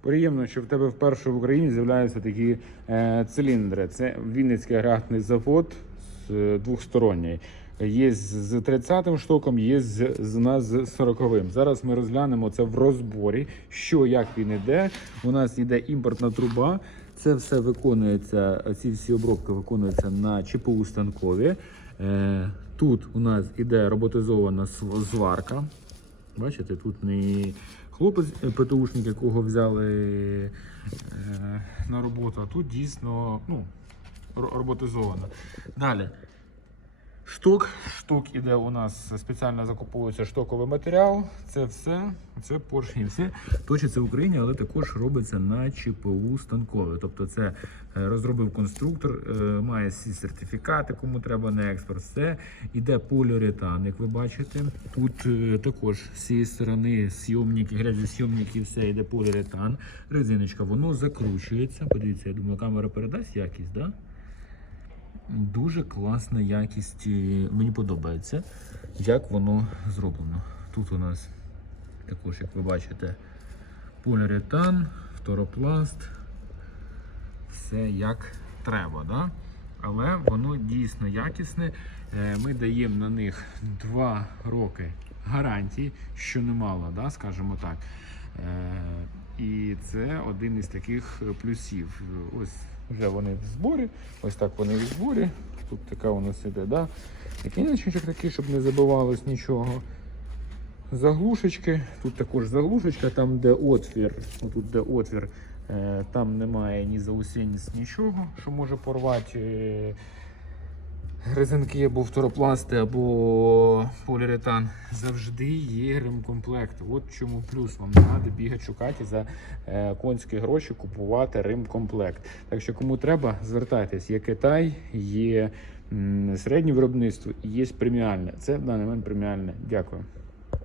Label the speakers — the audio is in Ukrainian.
Speaker 1: Приємно, що в тебе вперше в Україні з'являються такі е, циліндри. Це Вінницький агрегатний завод з е, двохсторонній. Є з- з 30-м штоком, є з, з нас з 40-м. Зараз ми розглянемо це в розборі, що як він іде. У нас йде імпортна труба. Це все виконується, ці всі обробки виконуються на ЧПУ станкові. Е, тут у нас іде роботизована зварка. Бачите, тут не хлопець е, ПТУшник, якого взяли е, на роботу, а тут дійсно ну, роботизовано. Далі. Шток. Шток іде у нас спеціально закуповується штоковий матеріал. Це все, це поршні, все точиться в Україні, але також робиться на ЧПУ станкове. Тобто, це е, розробив конструктор, е, має всі сертифікати, кому треба на експорт. Все іде поліуретан, як ви бачите. Тут е, також з цієї сторони сйомники, грязосйомники, все йде поліуретан. Резиночка, воно закручується. Подивіться, я думаю, камера передасть якість, да? Дуже класна якість. Мені подобається, як воно зроблено. Тут у нас також, як ви бачите, поліуретан, фторопласт. Все як треба. Да? Але воно дійсно якісне. Е, Ми даємо на них 2 роки гарантії, що немало, да, скажімо так. Е, І це один із таких плюсів. Ось вже вони в зборі, ось так вони в зборі. Тут така у нас іде, да? Накінечничок такий, щоб не забивалось нічого. Заглушечки, тут також заглушечка, там де отвір, отут де отвір, е, там немає ні заусінець, нічого, що може порвати резинки або фторопласти, або поліуретан. Завжди є римкомплект. От чому плюс. Вам треба бігати шукати за е, конські гроші, купувати римкомплект. Так що кому треба, звертайтесь. Є Китай, є середнє виробництво і є преміальне. Це в даний момент преміальне. Дякую.